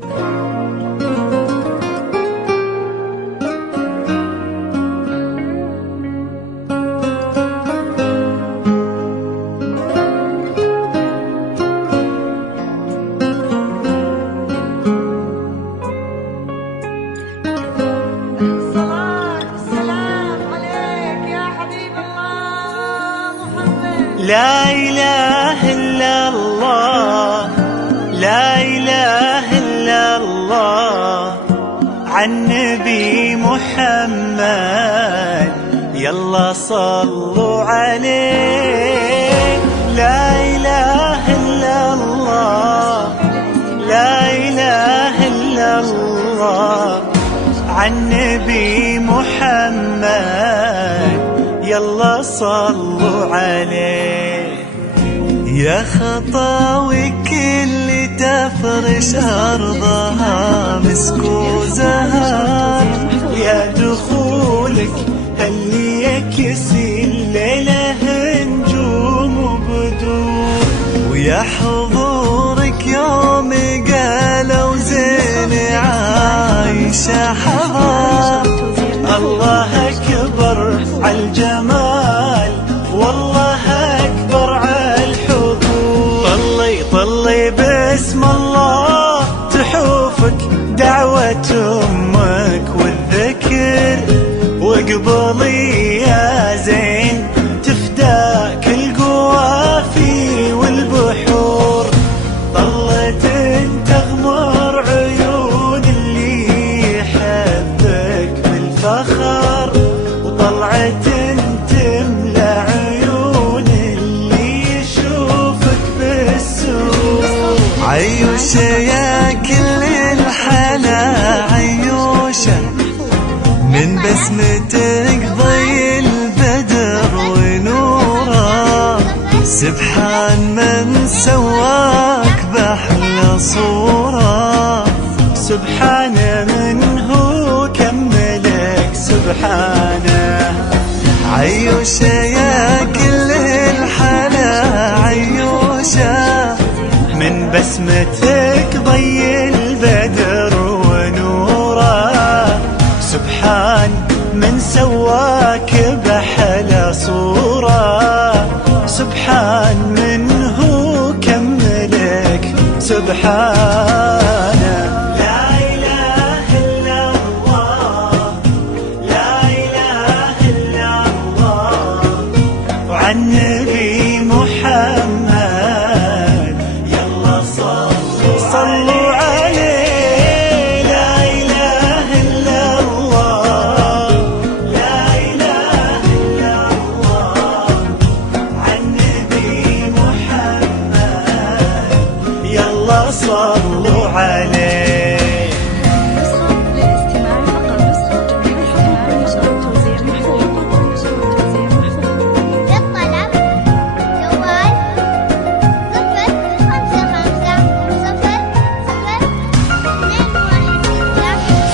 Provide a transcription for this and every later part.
لا إله إلا الله، لا إله إلا الله، عن نبي محمد يلا صلوا عليه. لا إله إلا الله، لا إله إلا الله، عن نبي محمد يلا صلوا عليه. يا خطاوي كل تفرش أرضها مسك وزهر، يا دخولك اللي يكسي الليلة نجوم وبدور، ويا حضورك يوم قالوا زين عايشة حضر. الله أكبر عالجمال، والله أكبر عالحضور. طلي باسم الله تحوفك دعوة أمك والذكر، واقبلي يا زين تفداك القوافي والبحور. طلت تغمر عيون اللي يحبك بالفخر، وطلعت تملى عيون اللي يشوفك بالسوق. عيوشة يا كل الحلا عيوشة، من بسمتك ضي البدر ونوره. سبحان من سواك بأحلى صورة، سبحان من هو كملك سبحانه. عيوشة يا كل الحلا عيوشة، من بسمتك ضي البدر ونوره. سبحان من سواك بأحلى صورة، سبحان من هو كملك سبحانه. لا إله إلا الله، لا إله إلا الله، وعن نبي محمد يلا صلوا عليه. لا إله إلا الله، لا إله إلا الله، عن نبي محمد يلا صلوا عليه.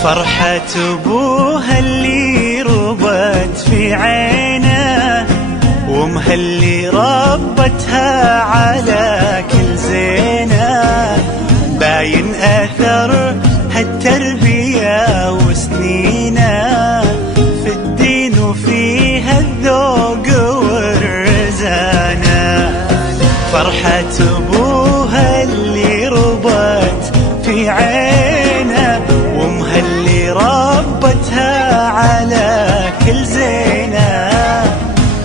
فرحة أبوها اللي ربت في عينه، وامها اللي ربتها على كل زينه. باين أثر هالتربية وسنينه، في الدين وفيها الذوق والرزانة. فرحة أبوها اللي ربت في عينه، وامها اللي ربتها على كل زينة.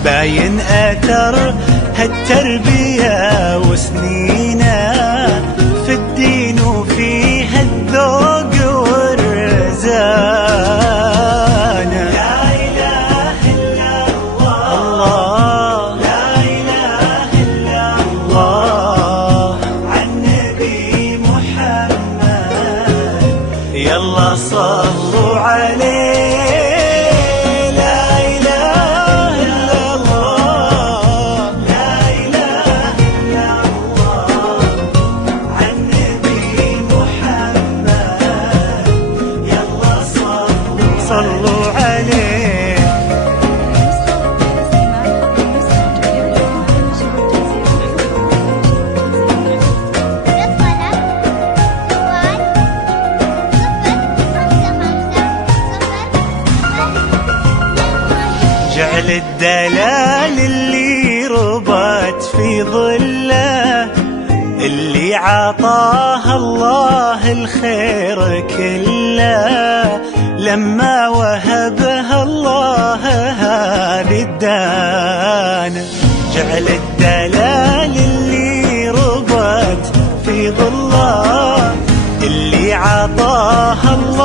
باين أثر هالتربية وسنينه، في الدين وفيها الذوق والرزانة. لا إله إلا الله، لا إله إلا الله، عن نبي محمد يلا صلوا عليه. لا إله إلا الله، لا إله إلا الله، عن نبي محمد يلا صلوا عليه. جعل الدلال اللي ربت في ظله، اللي عطاه الله الخير كله، لما وهبها الله هذه الدانة. جعل الدلال اللي ربت في ظله، اللي عطاه الله